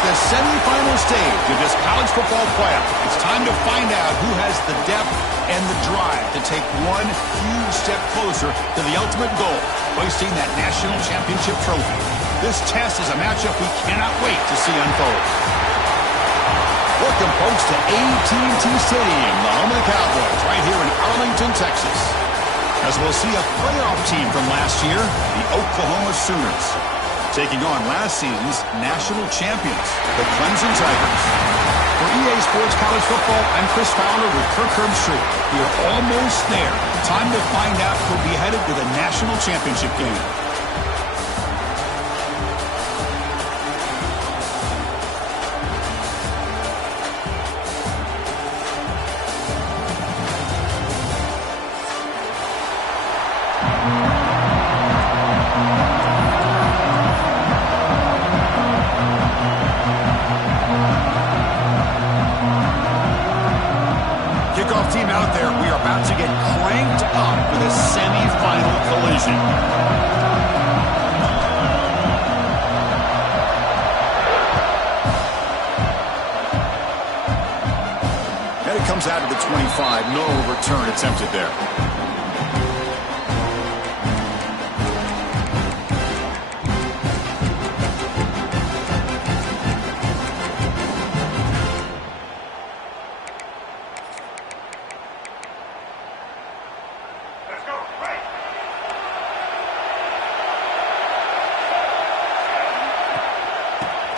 the semifinal stage of this college football playoff. It's time to find out who has the depth and the drive to take one huge step closer to the ultimate goal, hoisting that national championship trophy. This test is a matchup we cannot wait to see unfold. Welcome, folks, to AT&T Stadium, the home of the Cowboys, right here in Arlington, Texas. As we'll see a playoff team from last year, the Oklahoma Sooners, taking on last season's national champions, the Clemson Tigers. For EA Sports College Football, I'm Chris Fowler with Kirk Herbstreit. We are almost there. Time to find out who'll be headed to the national championship game. Team out there, we are about to get cranked up for this semi-final collision. And it comes out of the 25. No return attempted there.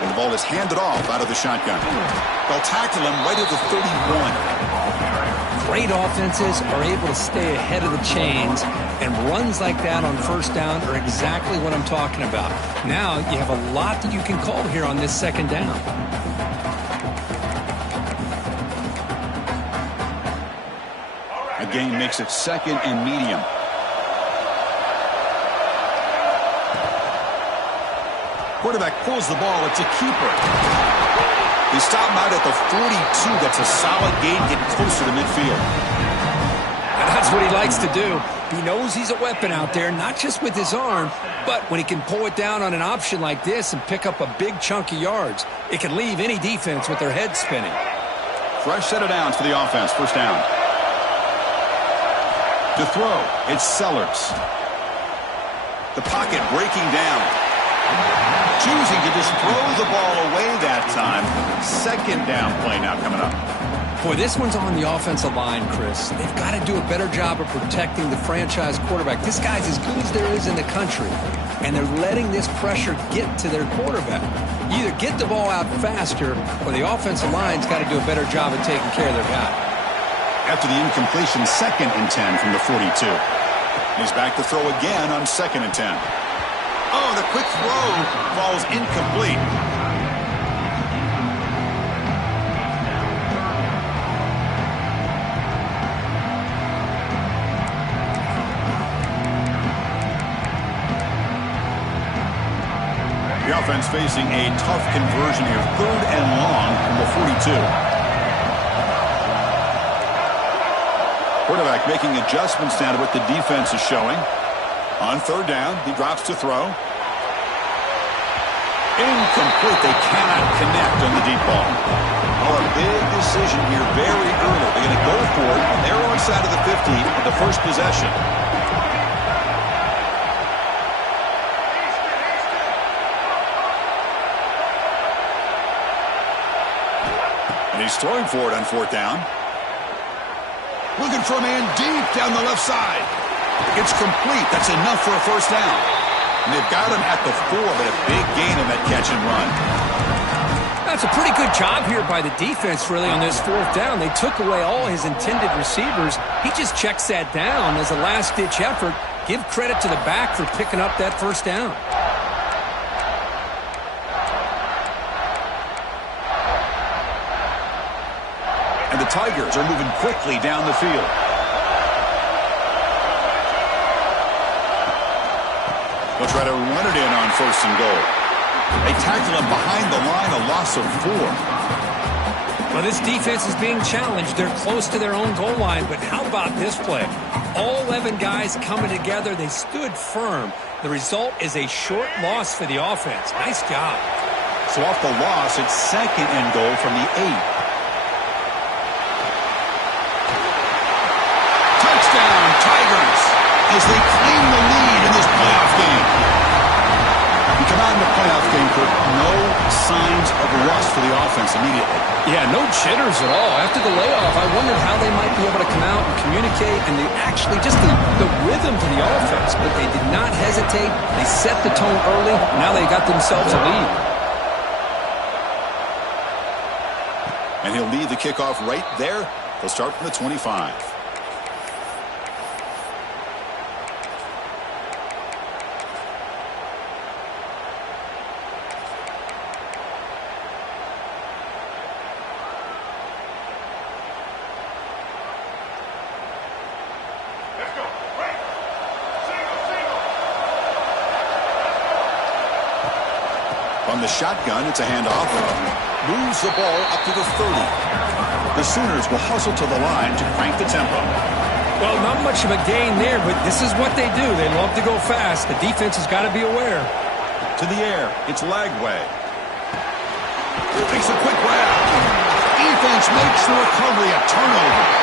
And the ball is handed off out of the shotgun. They'll tackle him right at the 31. Great offenses are able to stay ahead of the chains, and runs like that on first down are exactly what I'm talking about. Now you have a lot that you can call here on this second down. A gain makes it second and medium. Quarterback pulls the ball. It's a keeper. He stopped him out at the 42. That's a solid gain, getting closer to midfield. And that's what he likes to do. He knows he's a weapon out there, not just with his arm, but when he can pull it down on an option like this and pick up a big chunk of yards, it can leave any defense with their head spinning. Fresh set of downs for the offense. First down. To throw, it's Sellers. The pocket breaking down. Choosing to just throw the ball away that time. Second down play now coming up. Boy, this one's on the offensive line, Chris. They've got to do a better job of protecting the franchise quarterback. This guy's as good as there is in the country, and they're letting this pressure get to their quarterback. You either get the ball out faster, or the offensive line's got to do a better job of taking care of their guy. After the incompletion, 2nd and 10 from the 42. He's back to throw again on 2nd and 10. Oh, the quick throw falls incomplete. The offense facing a tough conversion here. 3rd and long from the 42. Quarterback making adjustments now to what the defense is showing. On 3rd down, he drops to throw. Incomplete. They cannot connect on the deep ball. Oh, a big decision here very early. They're going to go for it on their own side of the 50 with the first possession. And he's throwing for it on 4th down. Looking for a man deep down the left side. It's complete. That's enough for a first down. And they've got him at the 4, but a big gain in that catch and run. That's a pretty good job here by the defense, really, on this 4th down. They took away all his intended receivers. He just checks that down as a last-ditch effort. Give credit to the back for picking up that first down. And the Tigers are moving quickly down the field. They'll try to run it in on 1st and goal. They tackle him behind the line, a loss of 4. Well, this defense is being challenged. They're close to their own goal line, but how about this play? All 11 guys coming together. They stood firm. The result is a short loss for the offense. Nice job. So off the loss, it's second and goal from the 8. Touchdown, Tigers, as they claim the lead in this playoff game. You come out in the playoff game, Kirk, no signs of rust for the offense immediately. Yeah, no jitters at all. After the layoff, I wondered how they might be able to come out and communicate, and they actually just the rhythm to the offense. But they did not hesitate. They set the tone early. Now they got themselves a lead. And he'll lead the kickoff right there. They'll start from the 25. On the shotgun, it's a handoff. Moves the ball up to the 30. The Sooners will hustle to the line to crank the tempo. Well, not much of a gain there, but this is what they do. They love to go fast. The defense has got to be aware. To the air, it's Lagway. Makes a quick grab. Defense makes the recovery, a turnover.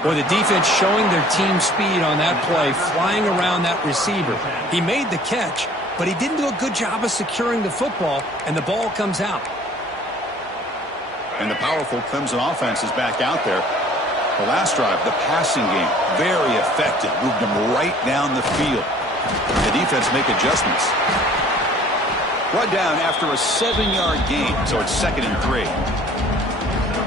Boy, the defense showing their team speed on that play, flying around that receiver. He made the catch, but he didn't do a good job of securing the football, and the ball comes out. And the powerful Clemson offense is back out there. The last drive, the passing game, very effective. Moved them right down the field. The defense make adjustments. Brought down after a 7-yard gain, so it's 2nd and 3.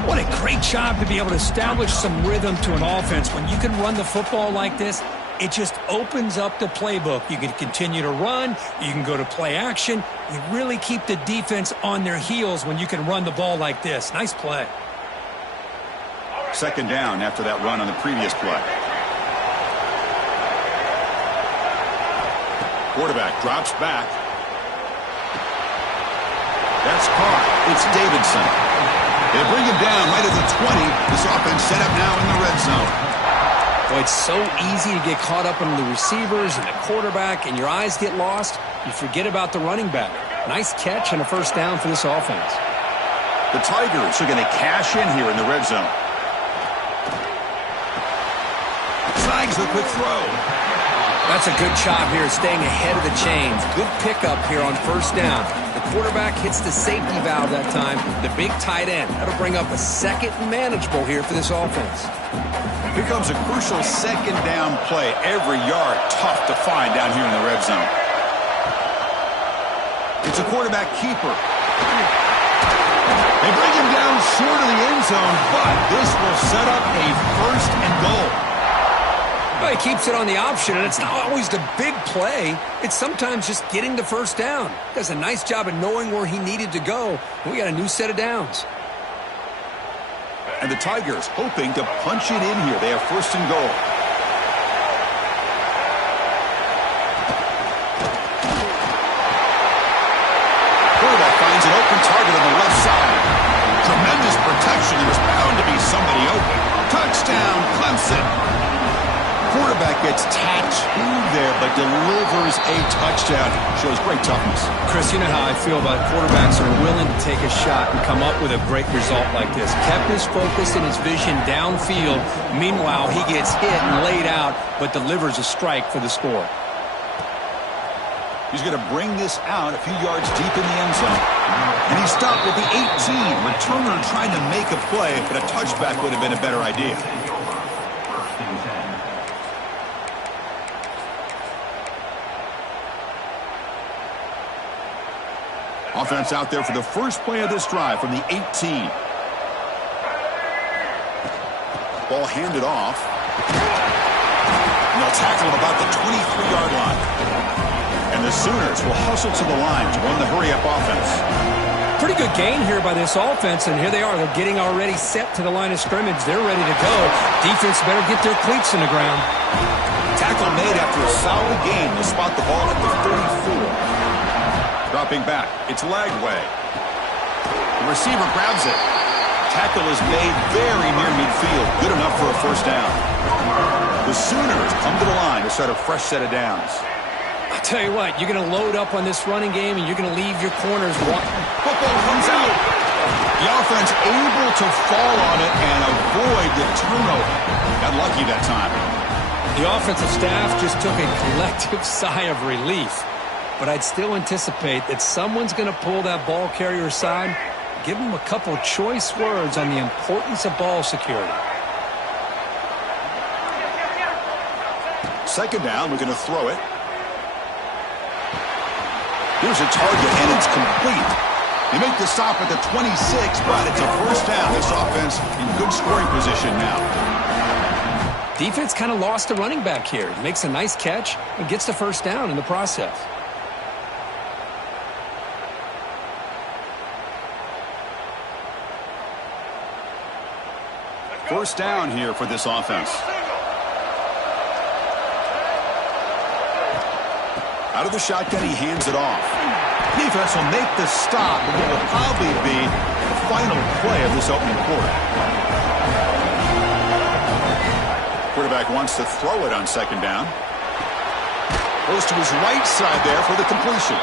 What a great job to be able to establish some rhythm to an offense. When you can run the football like this, it just opens up the playbook. You can continue to run. You can go to play action. You really keep the defense on their heels when you can run the ball like this. Nice play. 2nd down after that run on the previous play. Quarterback drops back. That's caught. It's Davidson. They bring him down right at the 20. This offense set up now in the red zone. Boy, it's so easy to get caught up in the receivers and the quarterback, and your eyes get lost. You forget about the running back. Nice catch and a 1st down for this offense. The Tigers are going to cash in here in the red zone. Slides the quick throw. That's a good job here, staying ahead of the chains. Good pickup here on 1st down. The quarterback hits the safety valve that time. The big tight end. That'll bring up a 2nd and manageable here for this offense. Here comes a crucial 2nd down play. Every yard tough to find down here in the red zone. It's a quarterback keeper. They bring him down short of the end zone, but this will set up a 1st and goal. Well, he keeps it on the option, and it's not always the big play. It's sometimes just getting the 1st down. Does a nice job of knowing where he needed to go. We got a new set of downs. And the Tigers hoping to punch it in here. They have 1st and goal. Quarterback finds an open target on the left side. Tremendous protection. There was bound to be somebody open. Touchdown, Clemson. Quarterback gets tattooed there, but delivers a touchdown. Shows great toughness. Chris, you know how I feel about quarterbacks who are willing to take a shot and come up with a great result like this. Kept his focus and his vision downfield. Meanwhile, he gets hit and laid out, but delivers a strike for the score. He's going to bring this out a few yards deep in the end zone. And he stopped at the 18. Returner trying to make a play, but a touchback would have been a better idea. Offense out there for the first play of this drive from the 18. Ball handed off. And they'll tackle him about the 23-yard line. And the Sooners will hustle to the line to run the hurry-up offense. Pretty good gain here by this offense, and here they are. They're getting already set to the line of scrimmage. They're ready to go. Defense better get their cleats in the ground. Tackle made after a solid gain. They'll spot the ball at the 34. Dropping back, it's Lagway. The receiver grabs it. Tackle is made very near midfield. field. Good enough for a first down. The Sooners come to the line to start a fresh set of downs. I'll tell you what, you're going to load up on this running game, and you're going to leave your corners walking. Football comes out. The offense able to fall on it and avoid the turnover. Got lucky that time. The offensive staff just took a collective sigh of relief. But I'd still anticipate that someone's going to pull that ball carrier aside, give him a couple choice words on the importance of ball security. Second down, we're going to throw it. Here's a target, and it's complete. They make the stop at the 26, but it's a first down. This offense in good scoring position now. Defense kind of lost a running back here. Makes a nice catch and gets the first down in the process. First down here for this offense. Out of the shotgun, he hands it off. Defense will make the stop, and it will probably be the final play of this opening quarter. Quarterback wants to throw it on second down. Goes to his right side there for the completion.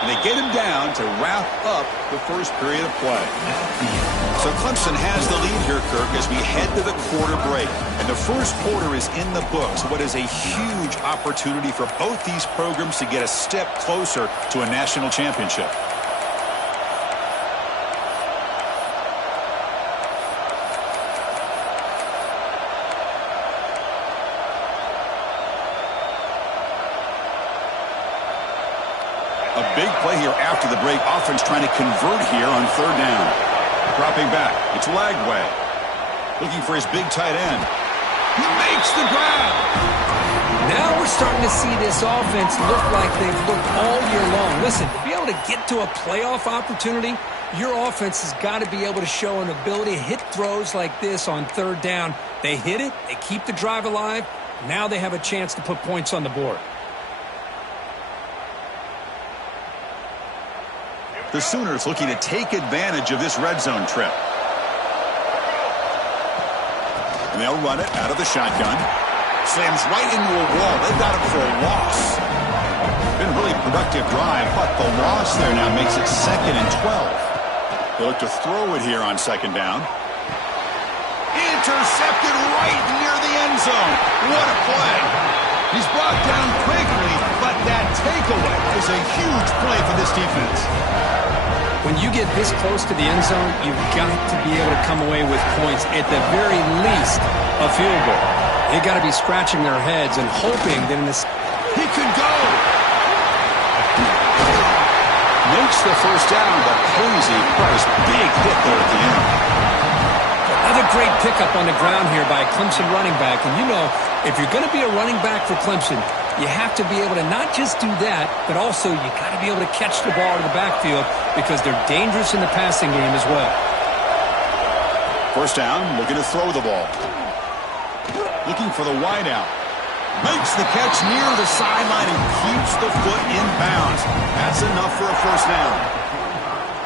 And they get him down to wrap up the first period of play. So Clemson has the lead here, Kirk, as we head to the quarter break. And the first quarter is in the books. What is a huge opportunity for both these programs to get a step closer to a national championship. A big play here after the break. Offense trying to convert here on third down. Dropping back. It's Lagway. Looking for his big tight end. He makes the grab. Now we're starting to see this offense look like they've looked all year long. Listen, to be able to get to a playoff opportunity, your offense has got to be able to show an ability to hit throws like this on third down. They hit it. They keep the drive alive. Now they have a chance to put points on the board. The Sooners looking to take advantage of this red zone trip. And they'll run it out of the shotgun. Slams right into a wall. They've got him for a loss. Been a really productive drive, but the loss there now makes it 2nd and 12. They look to throw it here on second down. Intercepted right near the end zone. What a play. He's brought down quickly, but that takeaway is a huge play for this defense. When you get this close to the end zone, you've got to be able to come away with points, at the very least, a field goal. They've got to be scratching their heads and hoping that in this... He can go! Makes the first down, but Posey got his big hit there at the end. Another great pickup on the ground here by a Clemson running back. And you know, if you're going to be a running back for Clemson, you have to be able to not just do that, but also you got to be able to catch the ball in the backfield because they're dangerous in the passing game as well. First down, looking to throw the ball. Looking for the wideout. Makes the catch near the sideline and keeps the foot in bounds. That's enough for a first down.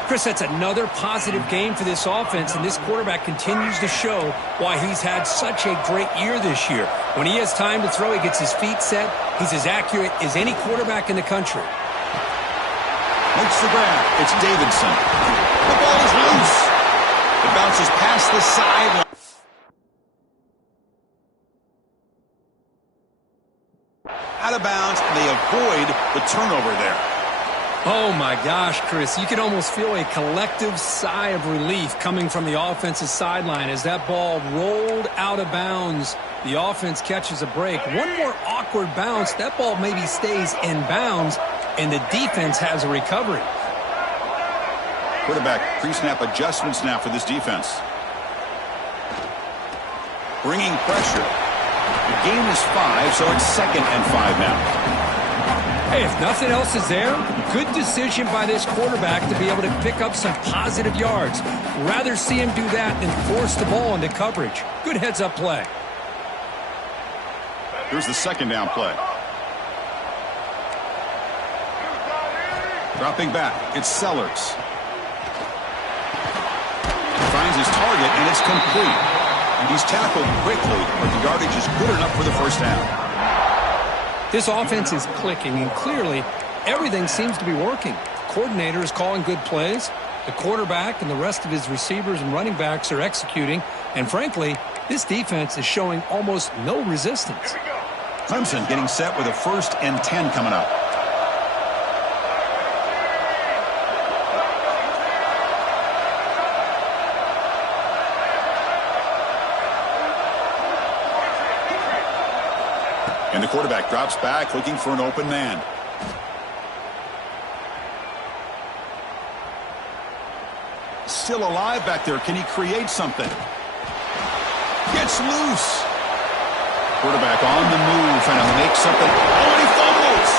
Chris, that's another positive game for this offense, and this quarterback continues to show why he's had such a great year this year. When he has time to throw, he gets his feet set. He's as accurate as any quarterback in the country. Makes the grab. It's Davidson. The ball is loose. It bounces past the sideline. Out of bounds, and they avoid the turnover there. Oh, my gosh, Chris. You can almost feel a collective sigh of relief coming from the offensive sideline as that ball rolled out of bounds. The offense catches a break. One more awkward bounce. That ball maybe stays in bounds, and the defense has a recovery. Quarterback pre-snap adjustments now for this defense. Bringing pressure. The game is 5, so it's 2nd and 5 now. Hey, if nothing else is there, good decision by this quarterback to be able to pick up some positive yards. Rather see him do that than force the ball into coverage. Good heads-up play. Here's the second down play. Dropping back, it's Sellers. Finds his target, and it's complete. He's tackled quickly, but the yardage is good enough for the first down. This offense is clicking, and clearly everything seems to be working. The coordinator is calling good plays. The quarterback and the rest of his receivers and running backs are executing. And frankly, this defense is showing almost no resistance. Clemson getting set with a 1st and 10 coming up. And the quarterback drops back looking for an open man. Still alive back there. Can he create something? Gets loose. Quarterback on the move, trying to make something. Oh, and he fumbles.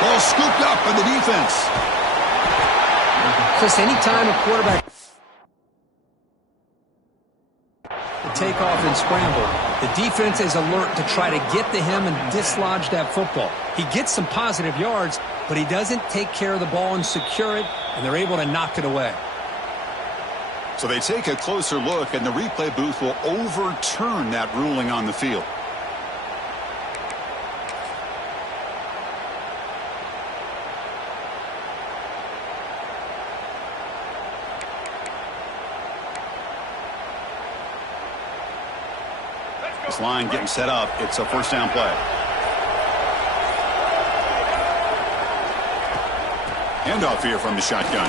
Ball scooped up by the defense. Chris, anytime a quarterback take off and scramble, the defense is alert to try to get to him and dislodge that football. He gets some positive yards, but he doesn't take care of the ball and secure it, and they're able to knock it away. So they take a closer look, and the replay booth will overturn that ruling on the field. This line getting set up. It's a 1st down play. Handoff here from the shotgun.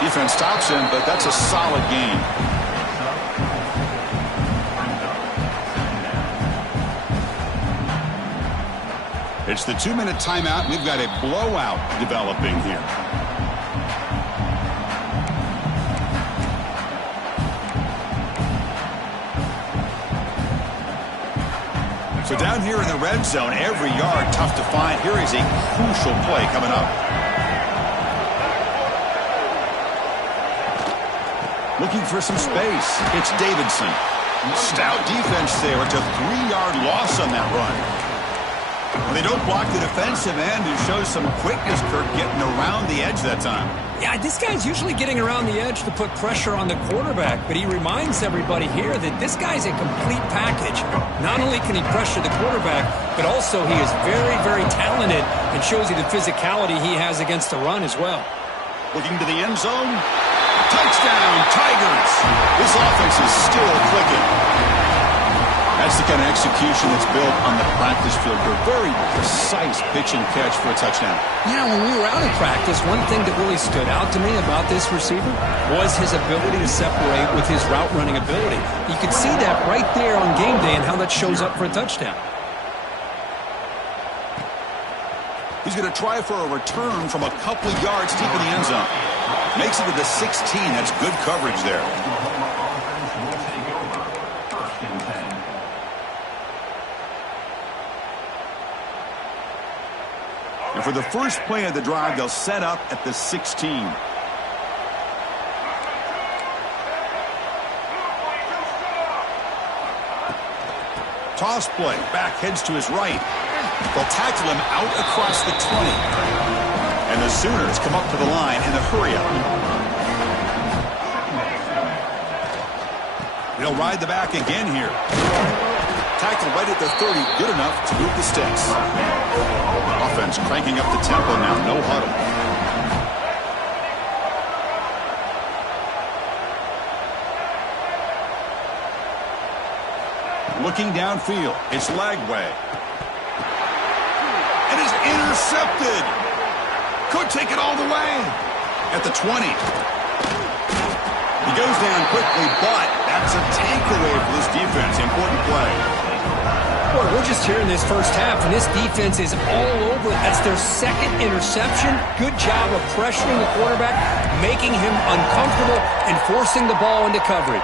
Defense stops him, but that's a solid gain. It's the 2-minute timeout. We've got a blowout developing here. So down here in the red zone, every yard tough to find. Here is a crucial play coming up. Looking for some space. It's Davidson. Stout defense there. It's a 3-yard loss on that run. Well, they don't block the defensive end, who shows some quickness, Kirk, getting around the edge that time. Yeah, this guy's usually getting around the edge to put pressure on the quarterback, but he reminds everybody here that this guy's a complete package. Not only can he pressure the quarterback, but also he is very, very talented and shows you the physicality he has against the run as well. Looking to the end zone. Touchdown, Tigers! This offense is still clicking. That's the kind of execution that's built on the practice field. A very precise pitch and catch for a touchdown. You know, when we were out in practice, one thing that really stood out to me about this receiver was his ability to separate with his route running ability. You could see that right there on game day and how that shows up for a touchdown. He's going to try for a return from a couple of yards deep in the end zone. Makes it to the 16. That's good coverage there. And for the first play of the drive, they'll set up at the 16. Toss play. Back heads to his right. They'll tackle him out across the 20. And the Sooners come up to the line in a hurry-up. They'll ride the back again here. Tackle right at the 30, good enough to move the sticks. Offense cranking up the tempo now, no huddle. Looking downfield, it's Lagway. And is intercepted. Could take it all the way. At the 20. He goes down quickly, but that's a takeaway for this defense. Important play. Boy, we're just here in this first half, and this defense is all over. That's their 2nd interception. Good job of pressuring the quarterback, making him uncomfortable, and forcing the ball into coverage.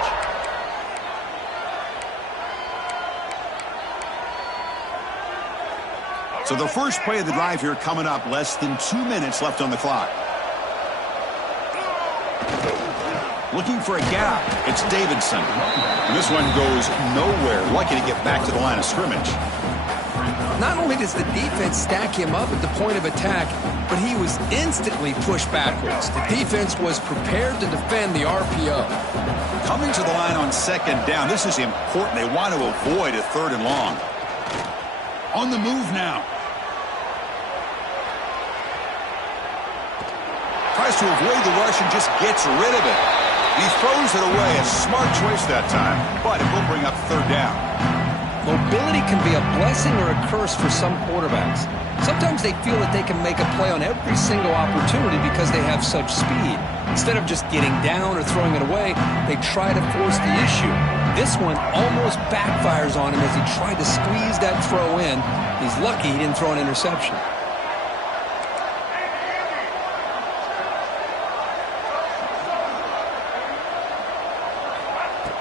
So the first play of the drive here coming up, less than 2 minutes left on the clock. Looking for a gap. It's Davidson. And this one goes nowhere. Lucky to get back to the line of scrimmage. Not only does the defense stack him up at the point of attack, but he was instantly pushed backwards. The defense was prepared to defend the RPO. Coming to the line on second down, this is important. They want to avoid a 3rd and long. On the move now. Tries to avoid the rush and just gets rid of it. He throws it away. A smart choice that time, but it will bring up 3rd down. Mobility can be a blessing or a curse for some quarterbacks. Sometimes they feel that they can make a play on every single opportunity because they have such speed. Instead of just getting down or throwing it away, they try to force the issue. This one almost backfires on him as he tried to squeeze that throw in. He's lucky he didn't throw an interception.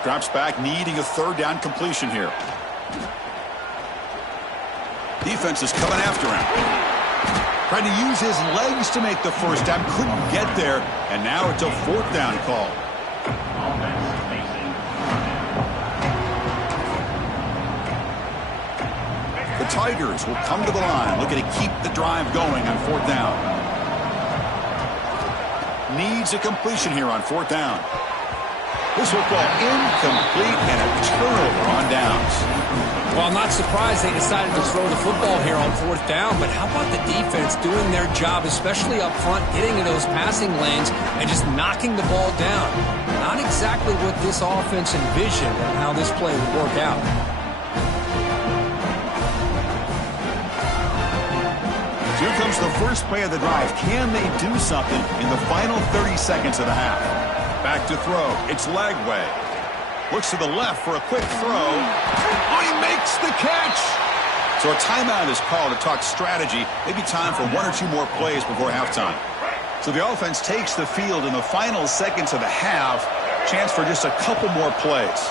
Drops back, needing a 3rd down completion here. Defense is coming after him. Trying to use his legs to make the 1st down. Couldn't get there. And now it's a 4th down call. The Tigers will come to the line, looking to keep the drive going on 4th down. Needs a completion here on 4th down. This football incomplete and a turnover on downs. Well, I'm not surprised they decided to throw the football here on 4th down, but how about the defense doing their job, especially up front, getting in those passing lanes and just knocking the ball down? Not exactly what this offense envisioned and how this play would work out. Here comes the first play of the drive. Can they do something in the final 30 seconds of the half? Back to throw. It's Lagway. Looks to the left for a quick throw. Oh, he makes the catch. So a timeout is called to talk strategy. Maybe time for 1 or 2 more plays before halftime. So the offense takes the field in the final seconds of the half. Chance for just a couple more plays.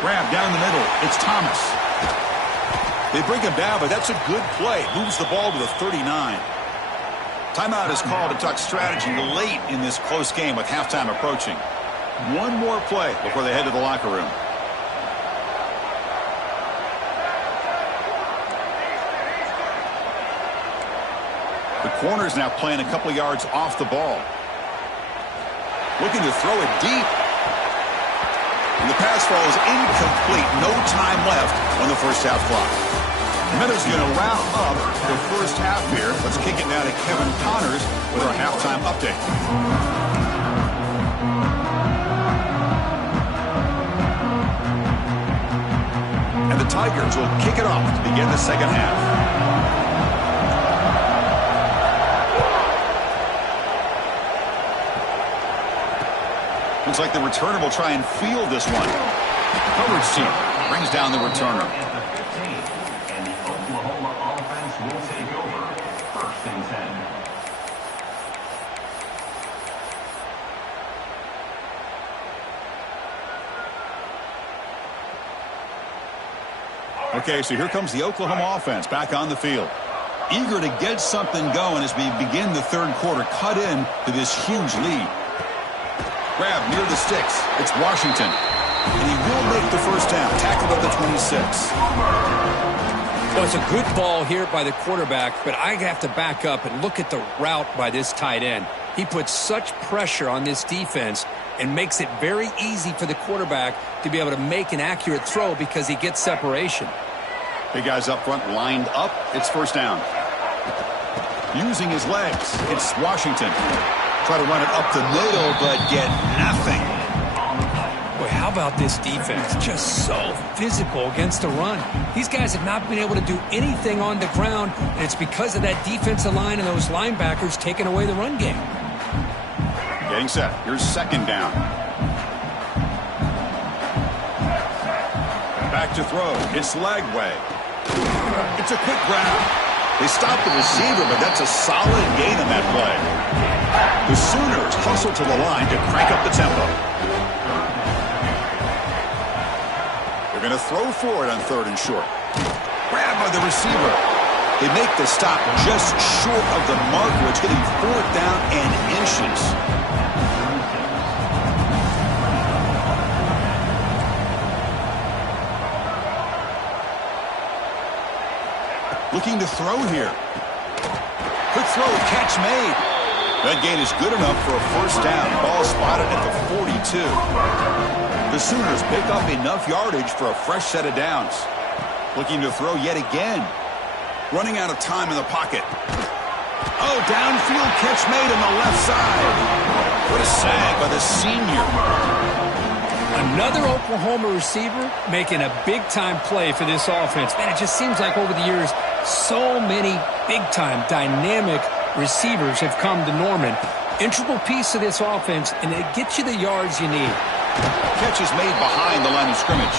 Grab down the middle. It's Thomas. They bring him down, but that's a good play. Moves the ball to the 39. Timeout is called to talk strategy late in this close game with halftime approaching. 1 more play before they head to the locker room. The corner's now playing a couple yards off the ball. Looking to throw it deep. And the pass falls incomplete. No time left on the first half clock. Minutes going to wrap up the first half here. Let's kick it now to Kevin Connors with our halftime update. And the Tigers will kick it off to begin the second half. Looks like the returner will try and field this one. Coverage team brings down the returner. Okay, so here comes the Oklahoma offense back on the field. Eager to get something going as we begin the 3rd quarter. Cut in to this huge lead. Grab near the sticks. It's Washington. And he will make the 1st down. Tackled at the 26. Well, it's a good ball here by the quarterback, but I have to back up and look at the route by this tight end. He puts such pressure on this defense and makes it very easy for the quarterback to be able to make an accurate throw because he gets separation. Big guys up front lined up. It's 1st down. Using his legs, it's Washington. Try to run it up the middle, but get nothing. Boy, how about this defense? Just so physical against the run. These guys have not been able to do anything on the ground, and it's because of that defensive line and those linebackers taking away the run game. Getting set. Here's 2nd down. Back to throw. It's Lagway. It's a quick grab. They stop the receiver, but that's a solid gain on that play. The Sooners hustle to the line to crank up the tempo. They're going to throw for it on 3rd and short. Grab by the receiver. They make the stop just short of the marker. It's getting 4th down and inches. Looking to throw here. Quick throw, catch made. That gain is good enough for a first down. Ball spotted at the 42. The Sooners pick up enough yardage for a fresh set of downs. Looking to throw yet again. Running out of time in the pocket. Oh, downfield catch made on the left side. What a sag by the senior. Another Oklahoma receiver making a big-time play for this offense. Man, it just seems like over the years, so many big-time, dynamic receivers have come to Norman. Integral piece of this offense, and it gets you the yards you need. Catch is made behind the line of scrimmage.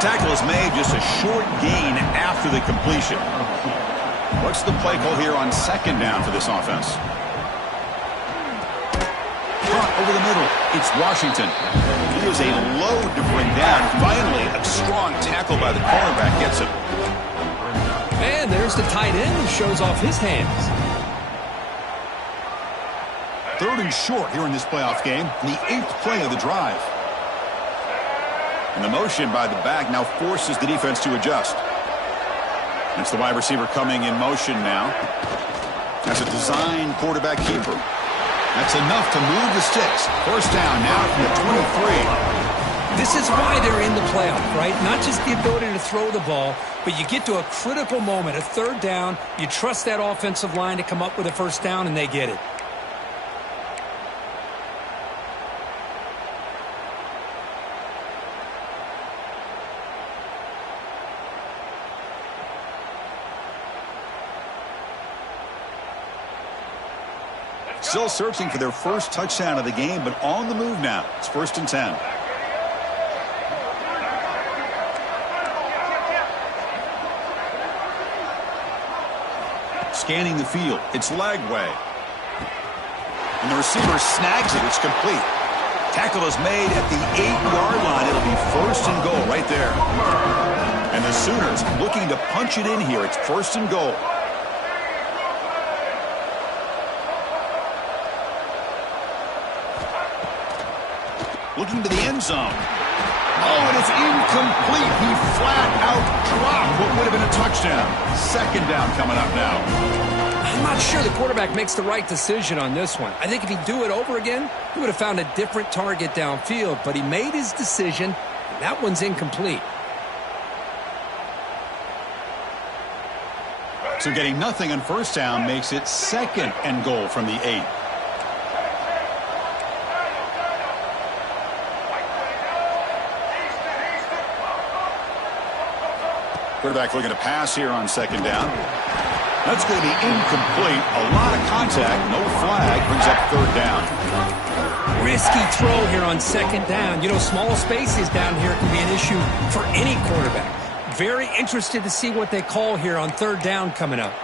Tackle is made just a short gain after the completion. What's the play call here on second down for this offense? Caught over the middle. It's Washington. He is a load to bring down. Finally, a strong tackle by the cornerback gets him. And there's the tight end who shows off his hands. 3rd and short here in this playoff game. The 8th play of the drive. And the motion by the back now forces the defense to adjust. It's the wide receiver coming in motion now. That's a design quarterback keeper. That's enough to move the sticks. First down now from the 23. This is why they're in the playoff, right? Not just the ability to throw the ball, but you get to a critical moment, a 3rd down. You trust that offensive line to come up with a first down, and they get it. Still searching for their first touchdown of the game, but on the move now. It's 1st and 10. Scanning the field. It's Lagway. And the receiver snags it. It's complete. Tackle is made at the 8-yard line. It'll be 1st and goal right there. And the Sooners looking to punch it in here. It's 1st and goal. Looking to the end zone. Oh, and it's incomplete. He flat out dropped what would have been a touchdown. 2nd down coming up now. I'm not sure the quarterback makes the right decision on this one. I think if he'd do it over again, he would have found a different target downfield, but he made his decision. That one's incomplete. So getting nothing on first down makes it 2nd and goal from the 8. Quarterback looking to pass here on 2nd down. That's going to be incomplete. A lot of contact. No flag. Brings up 3rd down. Risky throw here on 2nd down. You know, small spaces down here can be an issue for any quarterback. Very interested to see what they call here on 3rd down coming up.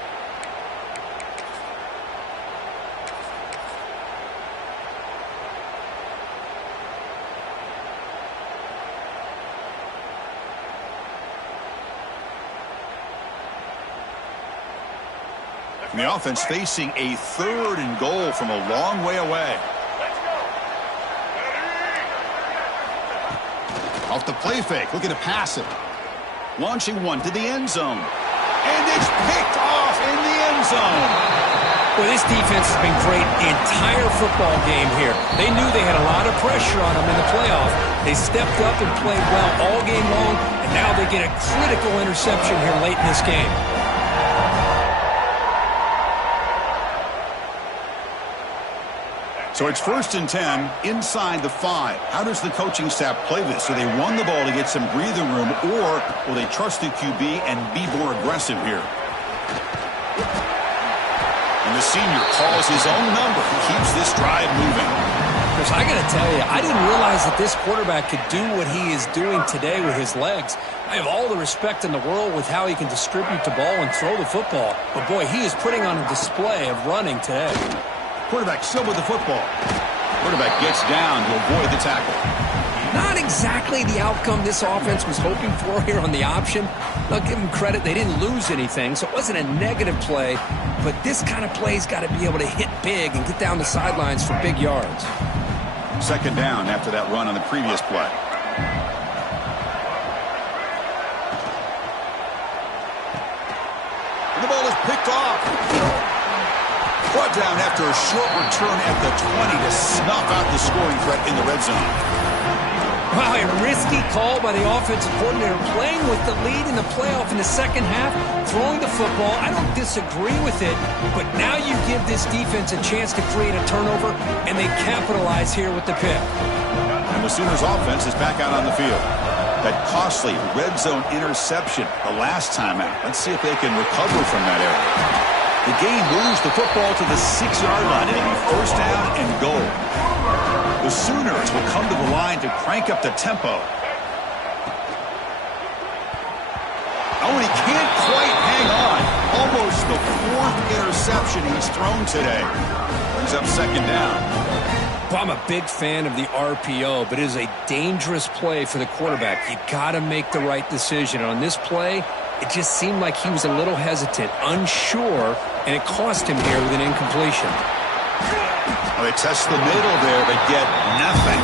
And the offense facing a 3rd and goal from a long way away. Off the play fake, looking to pass it. Launching one to the end zone. And it's picked off in the end zone. Well, this defense has been great the entire football game here. They knew they had a lot of pressure on them in the playoff. They stepped up and played well all game long, and now they get a critical interception here late in this game. So it's 1st and 10 inside the 5. How does the coaching staff play this? Do they run the ball to get some breathing room, or will they trust the QB and be more aggressive here? And the senior calls his own number, keeps this drive moving. Chris, I got to tell you, I didn't realize that this quarterback could do what he is doing today with his legs. I have all the respect in the world with how he can distribute the ball and throw the football. But, boy, he is putting on a display of running today. Quarterback still with the football. Quarterback gets down to avoid the tackle. Not exactly the outcome this offense was hoping for here on the option. I'll give them credit. They didn't lose anything, so it wasn't a negative play. But this kind of play's got to be able to hit big and get down the sidelines for big yards. 2nd down after that run on the previous play. Brought down after a short return at the 20 to snuff out the scoring threat in the red zone. Wow, a risky call by the offensive coordinator, playing with the lead in the playoff in the second half, throwing the football. I don't disagree with it, but now you give this defense a chance to create a turnover, and they capitalize here with the pick. And the Sooners offense is back out on the field. That costly red zone interception the last time out. Let's see if they can recover from that error. The game moves the football to the 6-yard line. It'll be first down and goal. The Sooners will come to the line to crank up the tempo. Oh, and he can't quite hang on. Almost the 4th interception he's thrown today. Brings up second down. Well, I'm a big fan of the RPO, but it is a dangerous play for the quarterback. You got to make the right decision. On this play, it just seemed like he was a little hesitant, unsure, and it cost him here with an incompletion. Well, they test the middle there, but get nothing.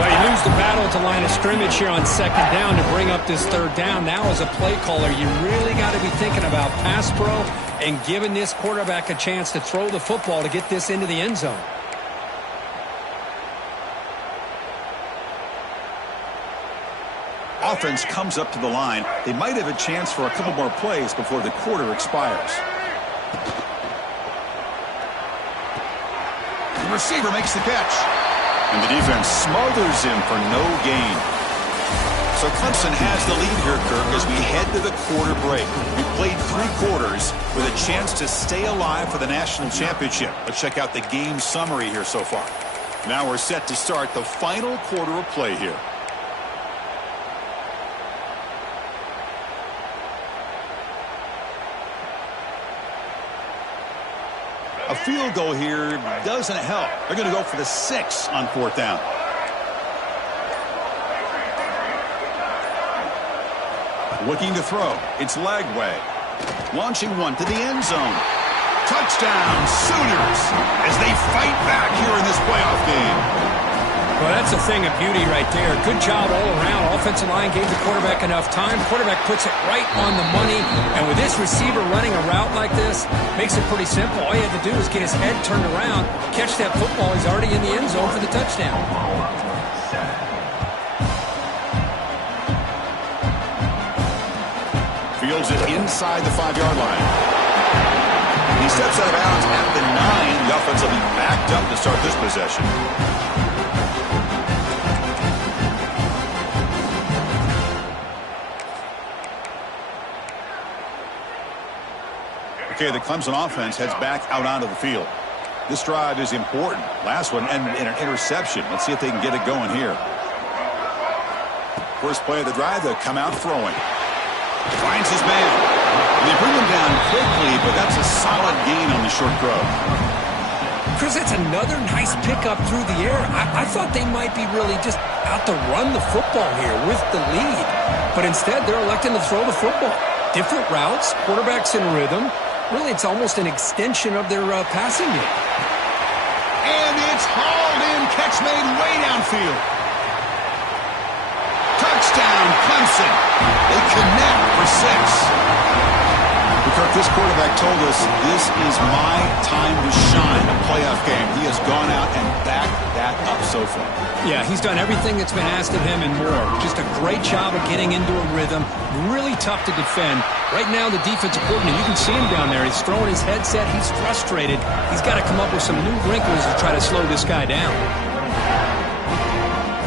Well, you lose the battle at the line of scrimmage here on second down to bring up this third down. Now, as a play caller, you really got to be thinking about pass pro and giving this quarterback a chance to throw the football to get this into the end zone. Offense comes up to the line. They might have a chance for a couple more plays before the quarter expires. The receiver makes the catch. And the defense smothers him for no gain. So Clemson has the lead here, Kirk, as we head to the quarter break. We played 3 quarters with a chance to stay alive for the national championship. Let's check out the game summary here so far. Now we're set to start the final quarter of play here. A field goal here doesn't help. They're going to go for the 6 on 4th down. Looking to throw. It's Lagway. Launching one to the end zone. Touchdown, Sooners, as they fight back here in this playoff game. Well, that's a thing of beauty right there. Good job all around. Offensive line gave the quarterback enough time. Quarterback puts it right on the money. And with this receiver running a route like this, makes it pretty simple. All you had to do is get his head turned around, catch that football. He's already in the end zone for the touchdown. Fields it inside the 5-yard line. He steps out of bounds at the 9. The offense will be backed up to start this possession. Okay, the Clemson offense heads back out onto the field. This drive is important. Last one and an interception. Let's see if they can get it going here. First play of the drive, they'll come out throwing. Finds his man. And they bring him down quickly, but that's a solid gain on the short throw. Chris, that's another nice pickup through the air. I thought they might be really just out to run the football here with the lead. But instead, they're electing to throw the football. Different routes, quarterbacks in rhythm. Really, it's almost an extension of their passing game. And it's hauled in. Catch made way downfield. Touchdown, Clemson. They connect for 6. Kirk, this quarterback told us this is my time to shine. A playoff game. He has gone out and backed that up so far. Yeah, he's done everything that's been asked of him and more. Just a great job of getting into a rhythm. Really tough to defend. Right now, the defensive coordinator, you can see him down there. He's throwing his headset. He's frustrated. He's got to come up with some new wrinkles to try to slow this guy down.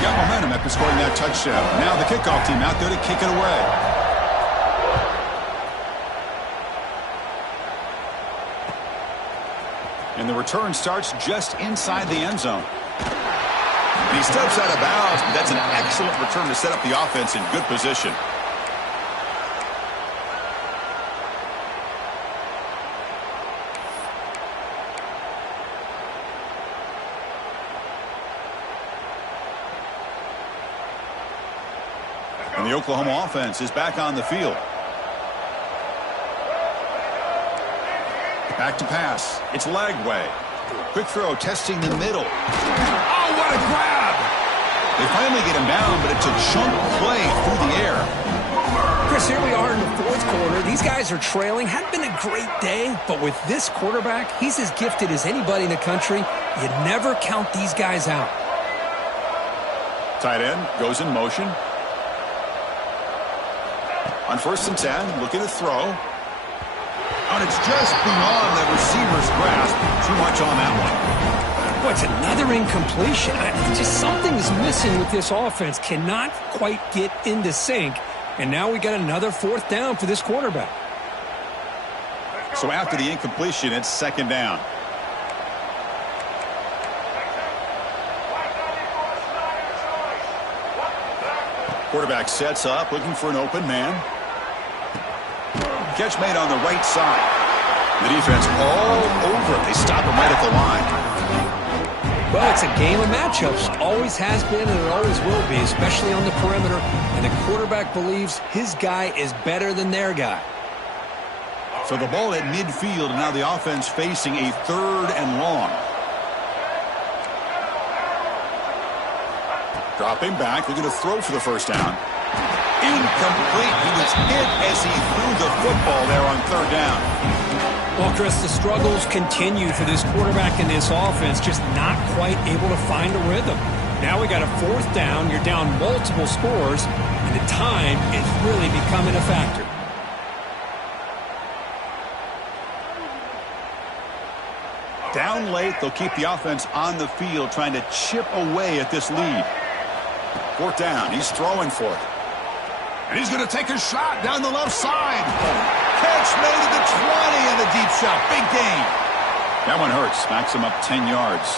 Got momentum after scoring that touchdown. Now the kickoff team out there to kick it away. And the return starts just inside the end zone. And he steps out of bounds, but that's an excellent return to set up the offense in good position. And the Oklahoma offense is back on the field. Back to pass. It's Lagway. Quick throw, testing the middle. Oh, what a grab! They finally get him down, but it's a chunk play through the air. Chris, here we are in the fourth quarter. These guys are trailing. Hadn't been a great day, but with this quarterback, he's as gifted as anybody in the country. You never count these guys out. Tight end goes in motion. On 1st and 10, looking to throw. And it's just beyond the receiver's grasp. Too much on that one. Boy, it's another incompletion. Just something's missing with this offense. Cannot quite get into sync. And now we got another 4th down for this quarterback. So after the incompletion, it's 2nd down. Quarterback sets up, looking for an open man. Catch made on the right side. The defense all over it. They stop him right at the line. Well, it's a game of matchups. Always has been and it always will be, especially on the perimeter. And the quarterback believes his guy is better than their guy. So the ball at midfield, and now the offense facing a 3rd and long. Dropping back, looking to throw for the 1st down. Incomplete. He was hit as he threw the football there on 3rd down. Well, Chris, the struggles continue for this quarterback in this offense, just not quite able to find a rhythm. Now we got a 4th down. You're down multiple scores, and the time is really becoming a factor. Down late, they'll keep the offense on the field, trying to chip away at this lead. 4th down. He's throwing for it. And he's going to take a shot down the left side. Catch made at the 20 and a deep shot. Big gain. That one hurts. Smacks him up 10 yards.